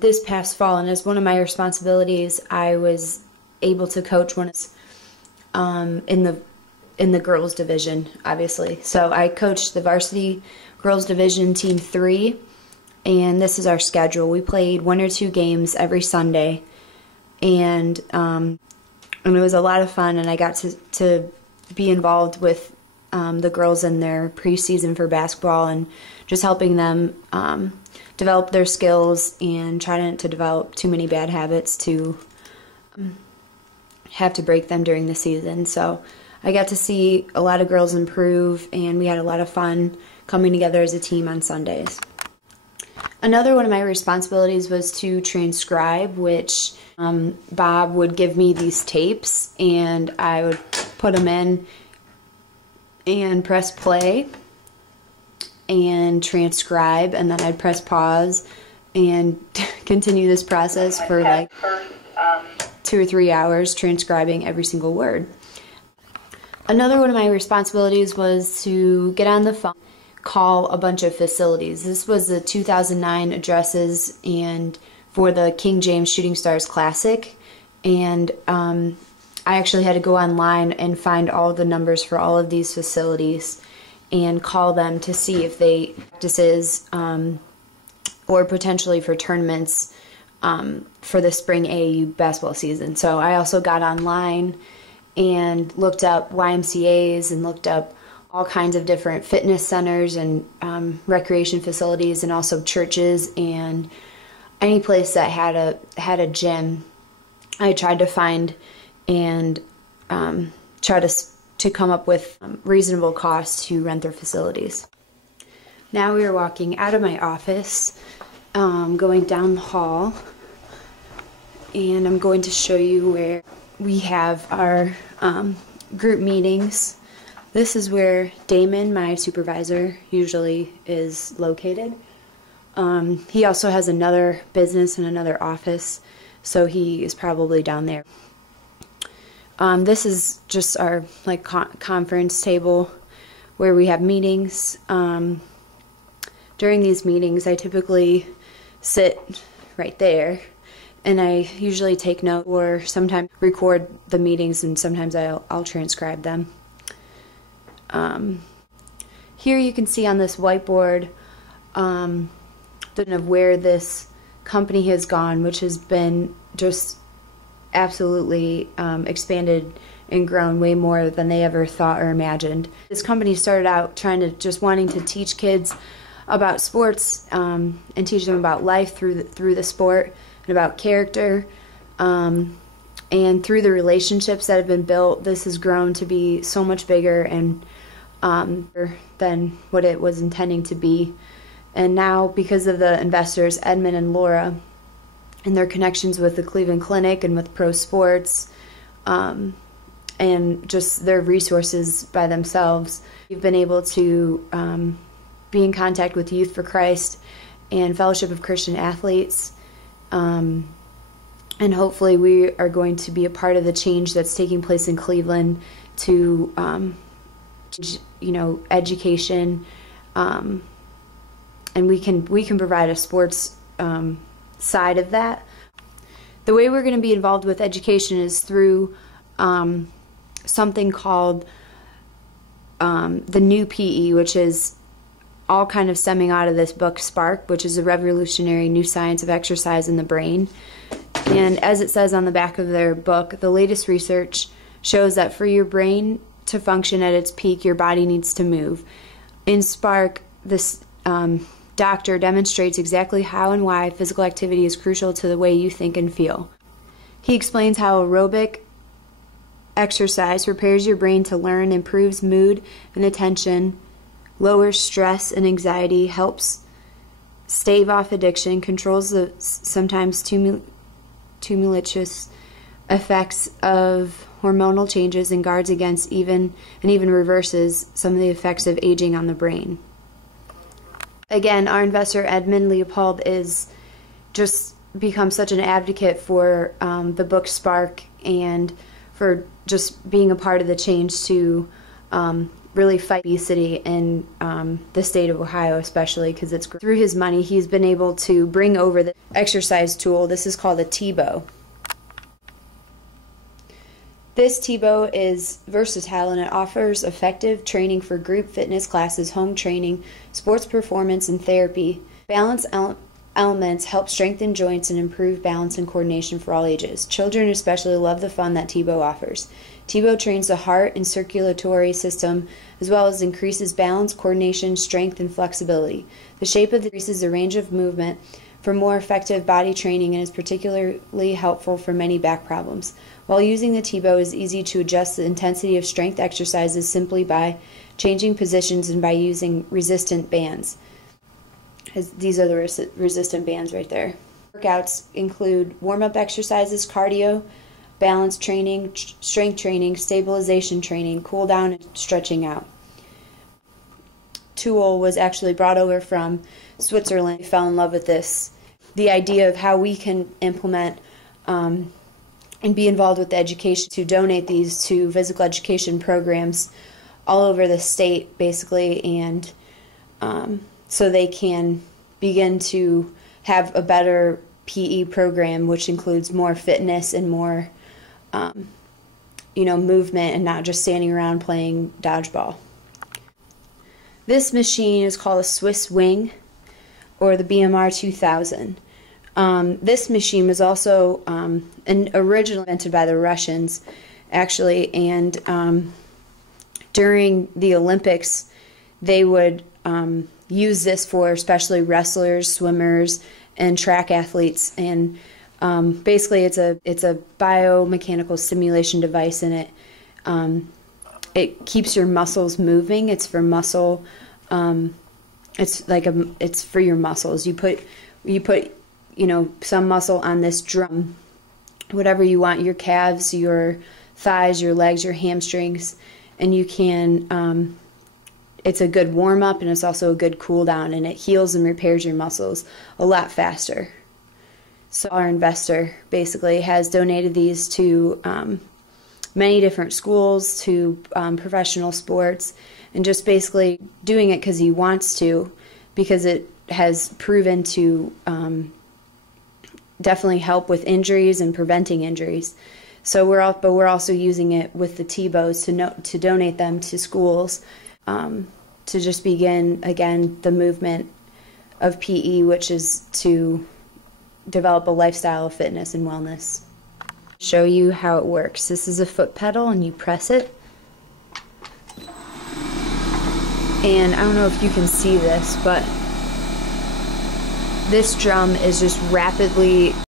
this past fall, and as one of my responsibilities, I was able to coach in the girls division, obviously. So I coached the varsity girls division team 3, and this is our schedule. We played 1 or 2 games every Sunday, and it was a lot of fun, and I got to be involved with the girls in their preseason for basketball and just helping them develop their skills and try not to develop too many bad habits to have to break them during the season. So I got to see a lot of girls improve, and we had a lot of fun coming together as a team on Sundays. Another one of my responsibilities was to transcribe, which Bob would give me these tapes, and I would put them in and press play and transcribe, and then I'd press pause and continue this process for like 2 or 3 hours, transcribing every single word. Another one of my responsibilities was to get on the phone, call a bunch of facilities. This was the 2009 addresses and for the King James Shooting Stars Classic, and I actually had to go online and find all the numbers for all of these facilities and call them to see if they practices or potentially for tournaments for the spring AAU basketball season. So I also got online and looked up YMCAs and looked up all kinds of different fitness centers and recreation facilities, and also churches and any place that had a gym. I tried to find and try to come up with reasonable costs to rent their facilities. Now we are walking out of my office, going down the hall, and I'm going to show you where we have our group meetings. This is where Damon, my supervisor, usually is located. He also has another business and another office, so he is probably down there. This is just our conference table where we have meetings. During these meetings, I typically sit right there, and I usually take notes or sometimes record the meetings, and sometimes I'll transcribe them. Here you can see on this whiteboard of where this company has gone, which has been just absolutely expanded and grown way more than they ever thought or imagined. This company started out just wanting to teach kids about sports and teach them about life through the sport and about character, and through the relationships that have been built. This has grown to be so much bigger and than what it was intending to be. And now, because of the investors, Edmund and Laura, and their connections with the Cleveland Clinic and with pro sports, and just their resources by themselves, we've been able to be in contact with Youth for Christ and Fellowship of Christian Athletes, and hopefully we are going to be a part of the change that's taking place in Cleveland to education, and we can provide a sports side of that. The way we're going to be involved with education is through something called the new PE, which is all kind of stemming out of this book Spark, which is a revolutionary new science of exercise in the brain. And as it says on the back of their book, the latest research shows that for your brain to function at its peak, your body needs to move. In Spark, this doctor demonstrates exactly how and why physical activity is crucial to the way you think and feel. He explains how aerobic exercise prepares your brain to learn, improves mood and attention, lowers stress and anxiety, helps stave off addiction, controls the sometimes tumultuous effects of hormonal changes, and guards against even reverses some of the effects of aging on the brain. Again, our investor Edmund Leopold is just become such an advocate for the book Spark, and for just being a part of the change to really fight obesity in the state of Ohio, especially because it's through his money he's been able to bring over the exercise tool. This is called a T-bow. This T-bow is versatile and it offers effective training for group fitness classes, home training, sports performance, and therapy. Balance elements help strengthen joints and improve balance and coordination for all ages. Children especially love the fun that T-bow offers. T-bow trains the heart and circulatory system as well as increases balance, coordination, strength, and flexibility. The shape of it increases the range of movement for more effective body training and is particularly helpful for many back problems. While using the T-bow, it is easy to adjust the intensity of strength exercises simply by changing positions and by using resistant bands. These are the resistant bands right there. Workouts include warm-up exercises, cardio, balance training, strength training, stabilization training, cool down, and stretching out. Tool was actually brought over from Switzerland. I fell in love with this. The idea of how we can implement and be involved with the education to donate these to physical education programs all over the state, basically, and so they can begin to have a better PE program, which includes more fitness and more, movement, and not just standing around playing dodgeball. This machine is called a Swiss Wing, or the BMR 2000. This machine was also originally invented by the Russians, actually, and during the Olympics, they would use this for especially wrestlers, swimmers, and track athletes. And basically, it's a biomechanical stimulation device, and it keeps your muscles moving. It's for muscle. It's for your muscles. You put some muscle on this drum, whatever you want, your calves, your thighs, your legs, your hamstrings, and you can. It's a good warm up and it's also a good cool down, and it heals and repairs your muscles a lot faster. So our investor basically has donated these to many different schools, to professional sports, and just basically doing it because he wants to, because it has proven to definitely help with injuries and preventing injuries. So we're also using it with the T-bows to donate them to schools to just begin again the movement of PE, which is to develop a lifestyle of fitness and wellness. Show you how it works. This is a foot pedal and you press it. And I don't know if you can see this, but this drum is just rapidly